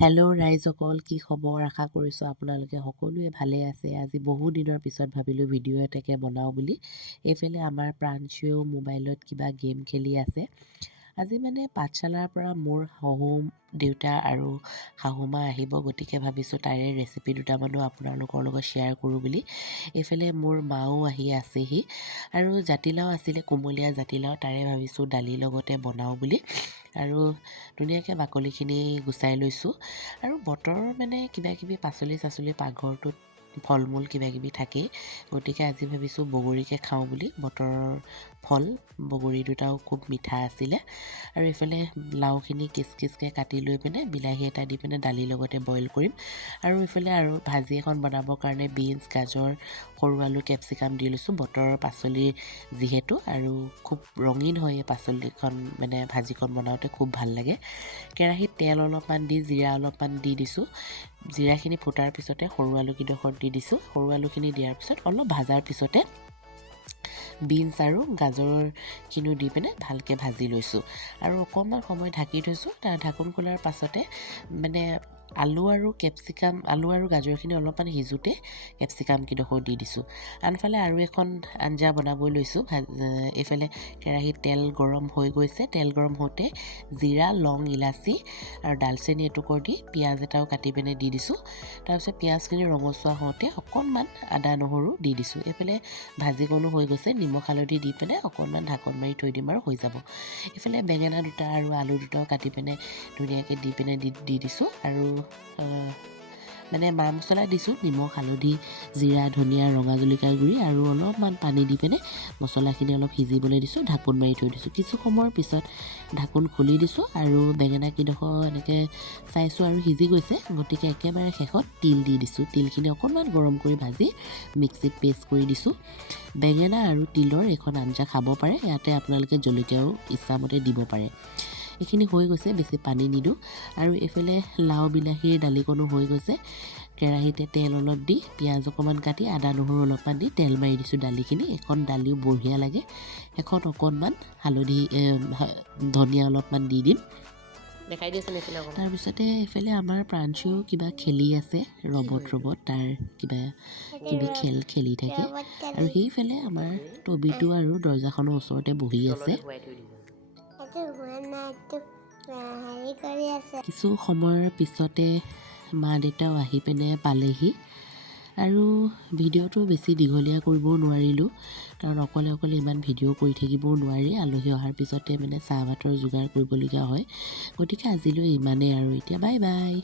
Hello' ৰাইজসকল, কি খবৰ? আশা কৰিছোঁ আপোনালোকে সকলোৱে ভালে আছে। আজি বহু দিনৰ পিছত ভাবিলোঁ ভিডিঅ' এটাকে বনাওঁ বুলি। এইফালে আমাৰ প্ৰাঞ্চুৱেও মোবাইলত কিবা গেম খেলি আছে। আজি মানে পাঠশালাৰ পৰা মোৰ শহু দেউতা আৰু শাহুমা আহিব, গতিকে ভাবিছোঁ তাৰে ৰেচিপি দুটামানো আপোনালোকৰ লগত শ্বেয়াৰ কৰোঁ বুলি। এইফালে মোৰ মাও আহি আছেহি আৰু জাতিলাও আছিলে, কোমলীয়া জাতিলাও, তাৰে ভাবিছোঁ দালিৰ লগতে বনাওঁ বুলি। আৰু ধুনীয়াকৈ বাকলিখিনি গুচাই লৈছোঁ। আৰু বতৰৰ মানে কিবাকিবি পাচলি পাকঘৰটোত ফল মূল কিবাকিবি থাকেই, গতিকে আজি ভাবিছোঁ বগৰীকে খাওঁ বুলি। বতৰৰ ফল বগৰী দুটাও খুব মিঠা আছিলে। আৰু এইফালে লাওখিনি কিচকৈ কাটি লৈ পিনে বিলাহী এটা দি পিনে দালিৰ লগতে বইল কৰিম। আৰু এইফালে আৰু ভাজি এখন বনাবৰ কাৰণে বিনছ, গাজৰ, সৰু আলু, কেপচিকাম দি লৈছোঁ। বতৰৰ পাচলি যিহেতু, আৰু খুব ৰঙীন হয় এই পাচলিখন, মানে ভাজিখন বনাওঁতে খুব ভাল লাগে। কেৰাহীত তেল অলপমান দি জিৰা অলপমান দি দিছোঁ। জিৰাখিনি ফুটাৰ পিছতে সৰু আলুকেইডোখৰ দি দিছোঁ। সৰু আলুখিনি দিয়াৰ পিছত অলপ ভাজাৰ পিছতে বিনছ আৰু গাজৰখিনিও দি পিনে ভালকৈ ভাজি লৈছোঁ। আৰু অকণমান সময় ঢাকি থৈছোঁ। তাৰ ঢাকোন খোলাৰ পাছতে মানে আলু আৰু গাজৰখিনি অলপমান সিজোঁতে কেপচিকামকেইডোখৰ দি দিছোঁ। আনফালে আৰু এখন আঞ্জা বনাবলৈ লৈছোঁ। এইফালে কেৰাহীত তেল গৰম হৈ গৈছে। তেল গৰম হওঁতে জিৰা, লং, ইলাচি আৰু ডালচেনি এটুকুৰ দি পিঁয়াজ এটাও কাটি পিনে দি দিছোঁ। তাৰপিছত পিঁয়াজখিনি ৰঙচুৱা হওঁতে অকণমান আদা নহৰু দি দিছোঁ। এইফালে ভাজিকণো হৈ গৈছে। নিমখ হালধি দি পিনে অকণমান ঢাকোন মাৰি থৈ দিম আৰু হৈ যাব। এইফালে বেঙেনা দুটা আৰু আলু দুটাও কাটি পিনে ধুনীয়াকৈ দি পিনে দি দিছোঁ। আৰু মানে মা মছলা দিছোঁ, নিমখ, হালধি, জিৰা, ধনিয়া, ৰঙা জলকীয়াৰ গুড়ি আৰু অলপমান পানী দি পিনে মছলাখিনি অলপ সিজিবলৈ দিছোঁ। ঢাকোন মাৰি থৈ দিছোঁ। কিছু সময়ৰ পিছত ঢাকোন খুলি দিছোঁ আৰু বেঙেনাকেইডোখৰ এনেকৈ চাইছোঁ আৰু সিজি গৈছে, গতিকে একেবাৰে শেষত তিল দি দিছোঁ। তিলখিনি অকণমান গৰম কৰি ভাজি মিক্সিত পেষ্ট কৰি দিছোঁ। বেঙেনা আৰু তিলৰ এইখন আঞ্জা খাব পাৰে। ইয়াতে আপোনালোকে জলকীয়াও ইচ্ছামতে দিব পাৰে। এইখিনি হৈ গৈছে, বেছি পানী নিদিওঁ। আৰু এইফালে লাও বিলাহীৰ দালিকণো হৈ গৈছে। কেৰাহীতে তেল অলপ দি পিঁয়াজ অকণমান কাটি আদা নহৰু অলপমান দি তেল মাৰি দিছোঁ দালিখিনি। এখন দালিও বঢ়িয়া লাগে। এখন অকণমান ধনিয়া অলপমান দি দিম। দেখাই দিয়েচোন এইফালে অকণমান। তাৰপিছতে এইফালে আমাৰ প্ৰাঞ্চুৱেও কিবা খেলি আছে, ৰবট তাৰ কিবা কিবি খেল খেলি থাকে। আৰু সেইফালে আমাৰ টবিটো আৰু দৰ্জাখনৰ ওচৰতে বহি আছে। তলতে শুৱাই থৈ দিছে। কিছু সময়ৰ পিছতে মা দেউতাও আহি পিনে পালেহি। আৰু ভিডিঅ'টো বেছি দীঘলীয়া কৰিবও নোৱাৰিলোঁ, কাৰণ অকলে ইমান ভিডিঅ' কৰি থাকিবও নোৱাৰি। আলহী অহাৰ পিছতে মানে চাহ ভাতৰ যোগাৰ কৰিবলগীয়া হয়। গতিকে আজিলৈ ইমানেই আৰু। এতিয়া বাই বাই।